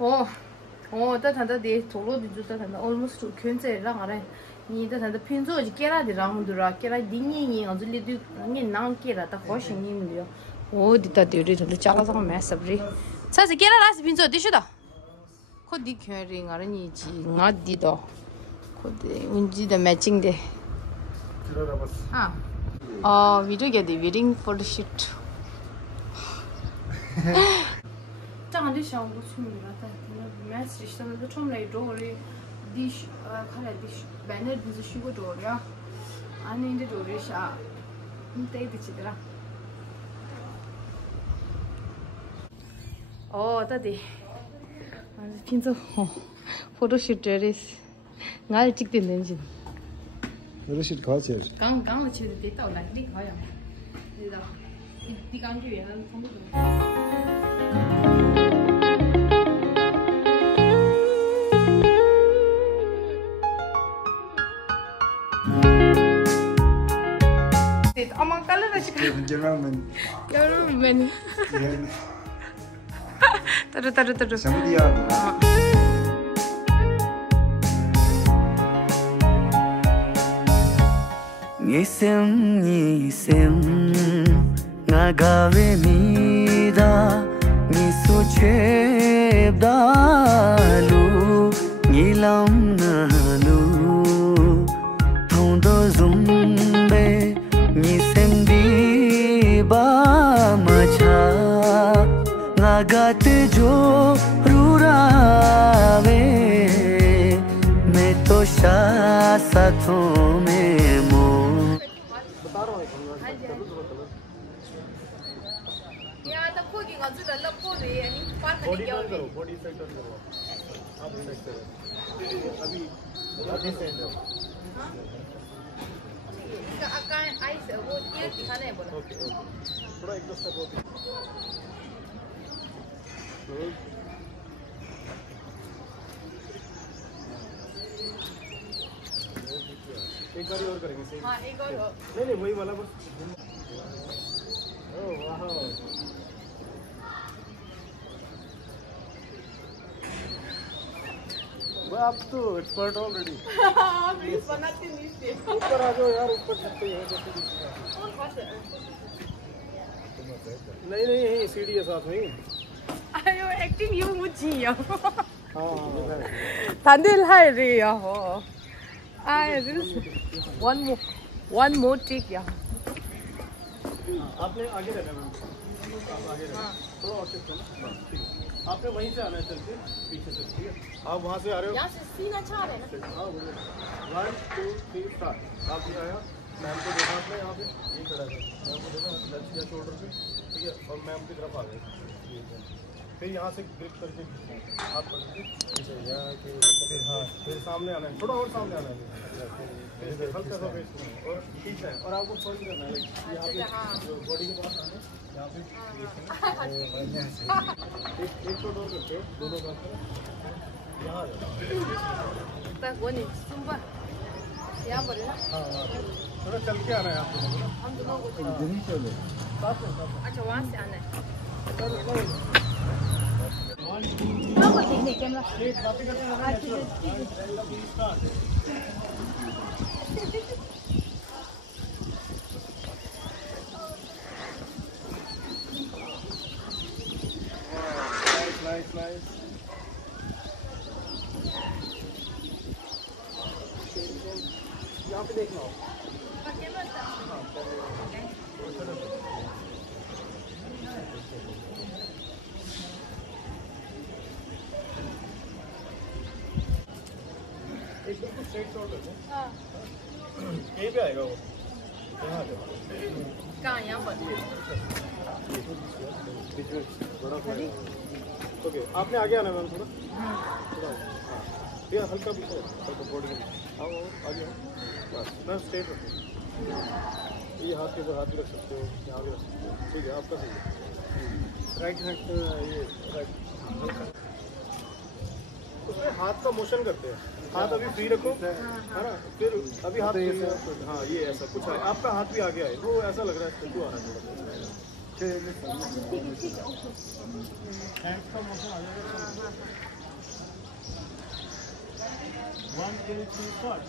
어, 따뜻한데 도로도 좋다는데 almost 근처에랑 알아. 니 따뜻한데 핀소지 깨라디랑도라 깨라 딩닝이 어질리도 니 나한테라 다 거신님이요. 어디다 들이 좀 잘라서 매서브리. 사실 깨라라스 핀소 디시다. 코디 캐링 아니지. 나디도. 코디 운지도 매칭돼. 아. we do get the waiting for the shoot. 장안도 샤워 춤이라 다 매스 시스템도 좀 레이도리 디시 칼라 디시 배너 디시 슈거 도리야 아니 인데 도리샤 인테 디치더라 다디 핀소 포토shoot 데리스 날 찍든지 포토shoot 가지 강강을 치도 됐다 올라리 가야 이다 이 강규에 한 통도 Amang kala na siya. Yaraman. Taro. Samdia. Nisem nagawe mida nisuche dalu nilam nalu thondo zumbe nisem di ba macha nagat jo rurave मैं तो साथों में मो body करो body set करो आप set करो अभी अभी सेट करो इसका आकार आइस वो ये दिखाना है बोला ओके थोड़ा एक दो स्टेप और एक बार और करेंगे सही हां एक और नहीं वही वाला बस ओह वाह आप तो एक्सपर्ट ऑलरेडी प्लीज बनाते नहीं ऊपर आ जाओ यार ऊपर छत पे है नहीं यही सीढ़ी है साथ में आयो एक्टिंग यू मुझी है हां 단들 하이리야 one more take या आपने आगे रहना है आप आगे रहना थोड़ा और शिफ्ट करना आपने वहीं से आना है चल के पीछे से ठीक है आप वहाँ से आ रहे हो यहाँ से सीन अच्छा आ रहा है ना हाँ बोलिए 1 2 3 स्टार्ट आप भी आया मैम को देखा आपने यहाँ पे ये खड़ा है मैम को देखा लंच किया शोल्डर पे ठीक है और मैम की तरफ आ गए फिर यहाँ से ग्रिप करके हाथ पकड़ के पीछे यहाँ के फिर हाँ फिर सामने आना है थोड़ा और सामने आना है हल्का सा फेस और पीछे है और आपको फोल्ड करना है यहाँ पे जो बॉडी के पास आना है यहाँ पे एक शॉट और करते हो दोनों का यहाँ तक वो नहीं सुंबा यहाँ पर है ना हाँ थोड़ा चल के आना है आपको हम दोनों को चलो अच्छा वहाँ से आना है कैमरा बातें करते हैं nice यहाँ पे देखना हो एकदम कुछ स्ट्रेट शॉट लेते हैं यहीं पे आएगा वो यहाँ पे कहाँ यहाँ पर बड़ा ओके आपने आगे आना मैम थोड़ा हाँ भैया हल्का पीछे हल्का बॉडी आओ आगे आओ बस मैम स्ट्रेट रखो ये हाथ के ऊपर हाथ भी रख सकते हो यहाँ भी रख सकते हो ठीक है आपका सही है राइट हैंड ये राइट हल्का उसमें हाथ का मोशन करते हैं हाथ अभी फ्री रखो है ना फिर अभी हाथ हाँ ये ऐसा कुछ है आपका हाथ भी आगे आए वो ऐसा लग रहा है क्यों आ रहा है थोड़ा हैंड्स का मोशन आ जाएगा 1 2 3 start.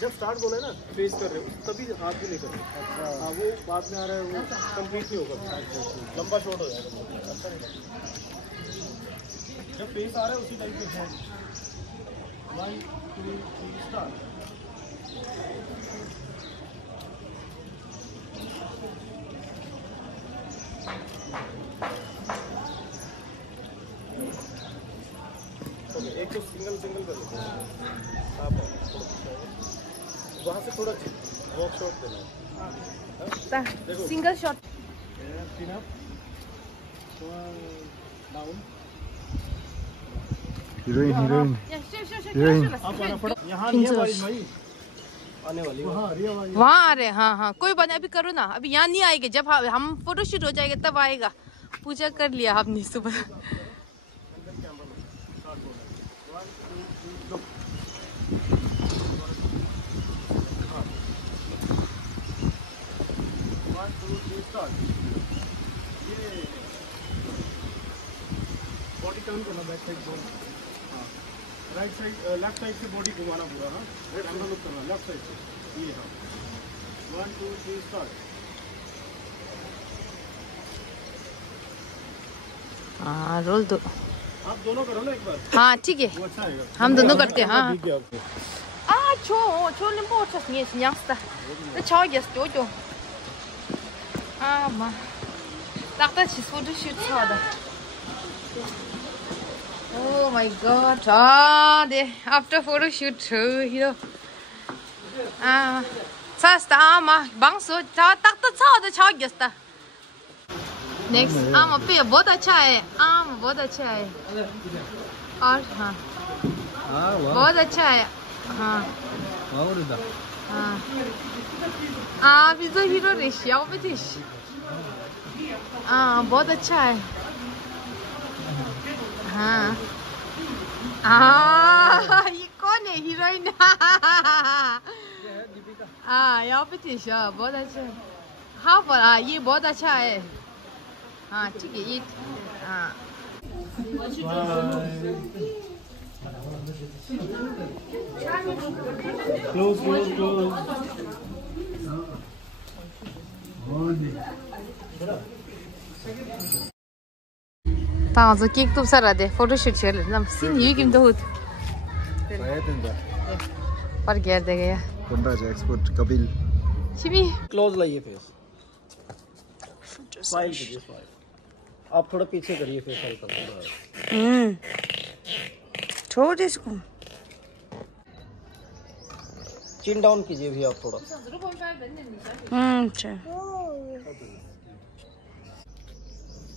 जब स्टार्ट बोला है ना फेस कर रहे हो तभी हाथ भी नहीं कर रहे। अच्छा हाँ वो बाद में आ रहा है वो कंप्लीट नहीं होगा, लंबा शॉट हो जाएगा। अच्छा नहीं जब फेस आ रहा है उसी टाइप पे है। 1 2 3 स्टार्ट। एक तो सिंगल कर लेते हैं आप, वहाँ से थोड़ा वॉक शॉट देना है। Single shot. हीरोइन यहाँ नहीं है बारिश भाई, आने वाली वहाँ आ रहे। हाँ हाँ कोई बात नहीं, अभी करो ना, अभी यहाँ नहीं आएंगे। जब हम फोटोशूट हो जाएगा तब आएगा। पूजा कर लिया आपने सुबह। बॉडी टर्न करना back side, right side left side से बॉडी घुमाना पूरा। हाँ कैमरा लुक करना लेफ्ट साइड से ये। हाँ 1 2 3 स्टार्ट। हाँ रोल दो, आप दोनों करो ना एक बार। हाँ ठीक है, वो अच्छा आएगा। हम दोनों करते हैं। हाँ ठीक है आपको। 저 는 뭐 쳤니 신양스다. 저 예스 죠. 아 마. 딱딱 지소도 슛하다. Oh my god. 아, 네. After photo shoot here. 아. 사스다 아마 방수 저 딱딱 쳐도 저 예스다. Next 아마 빼 뭐다 차에. 아마 뭐다 차에. 아, हाँ. बहुत अच्छा है। हाँ हाँ हाँ भी तो हीरो रेशिया पे थे। हाँ बहुत अच्छा है। हाँ हाँ ये कौन है हीरोइन? हाँ यहाँ पे थे बहुत अच्छा है। हाँ पर हाँ ये बहुत अच्छा है। हाँ ठीक है ये। हाँ Close. ताज़ा केक तो सारा दे फोटोशूट कर लेना। सीन ये किम तो होत पर गया दे गया बंदा जो एक्सपर्ट कपिल शिमी क्लोज लाइए फेस, स्माइल कीजिए स्माइल। आप थोड़ा पीछे करिए फेस हल्का। छोड़ इसको। चिन डाउन कीजिए भी आप थोड़ा। अच्छा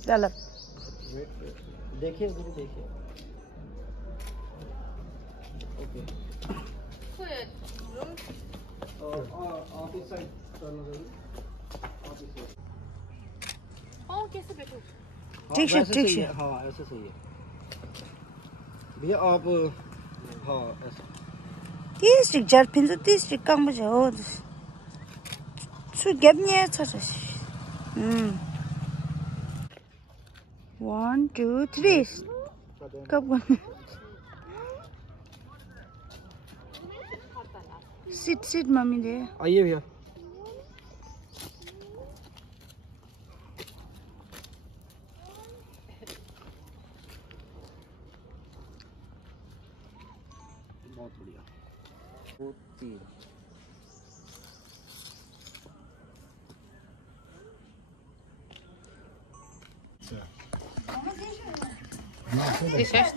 चलो देखिए देखिए। ओके आप इस साइड टर्न हो जाइए। कैसे बैठो? ठीक है हाँ ऐसे सही है भैया आप। हाँ ऐसा District jar pinto district kang ba jo. Su gap nya cha cha. 1 2 3. Kap gon. Sit mummy de. आइए भैया। बहुत बढ़िया। 2 3 Дышишь.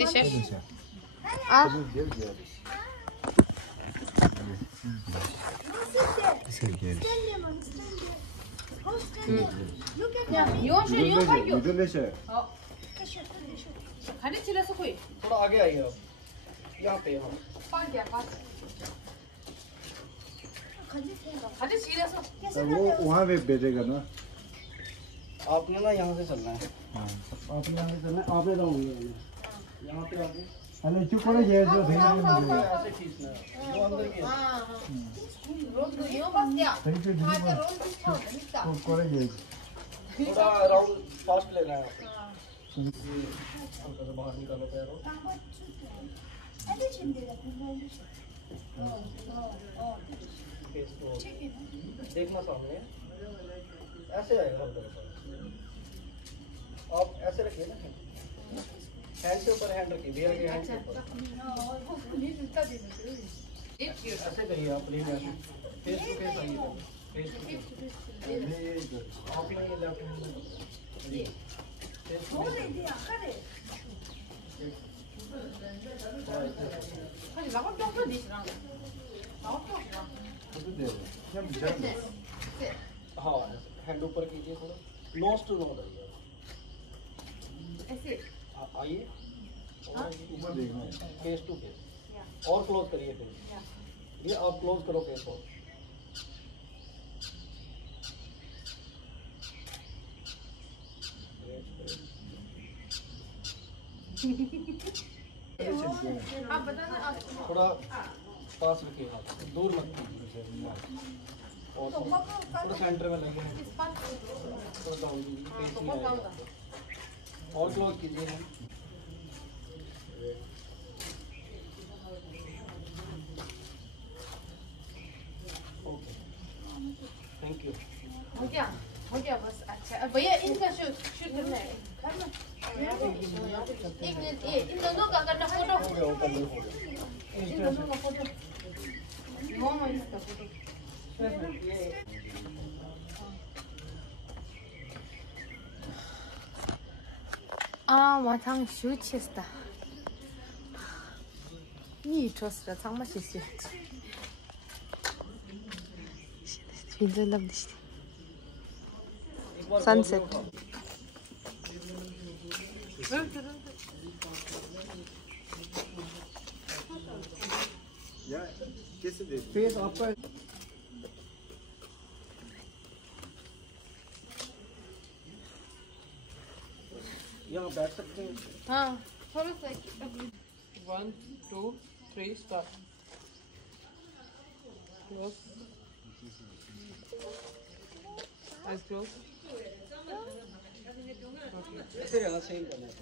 थोड़ा आगे आइए आप। यहाँ पे हाँ। वो वहाँ पे बैठेगा ना। आपने ना यहाँ से चलना है। आपने यहाँ से चलना है। आपने राउंड यहाँ पे आके अरे चुप करो ये जो ऐसे खींचना है। वो अंदर की है। थोड़ा राउंड फास्ट लेना है। हल्का सा बाहर निकालो पैरों। देखना सामने, ऐसे आएगा हल्का सा। आप ऐसे रखिए ना, हैंड के ऊपर हैंड रखिए, बियर के हैंड के ऊपर ऐसे करिए आप। प्लीज ऐसे फेस टू फेस आइए, फेस टू फेस। आप ही नहीं, लेफ्ट हैंड हाँ, हैंड ऊपर कीजिए थोड़ा, नोज टू नोज आइए, आइए ऊपर देखना है। फेस टू फेस, और क्लोज करिए फेस। ये आप क्लोज करो फेस और थोड़ा पास रखिए, हाथ दूर मत कीजिए, और थोड़ा सेंटर में लगे, थोड़ा डाउन कीजिए, फेस नहीं आएगा, और क्लोज कीजिए। Okay, thank you. हो गया बस। अच्छा भैया इनका शूट करना है, इन दोनों का करना फोटो, इन दोनों का फोटो, मोमो इसका फोटो। 마당 슈치스다. 이 좋았어, 정말 좋았어. 진짜 lovely. Sunset. या कैसे दे? फेस आपका यहाँ बैठ सकते हैं। हाँ, थोड़ा सा। 1 2 3 स्टार्ट। Close, eyes close. ऐसे यहाँ सेम करना है।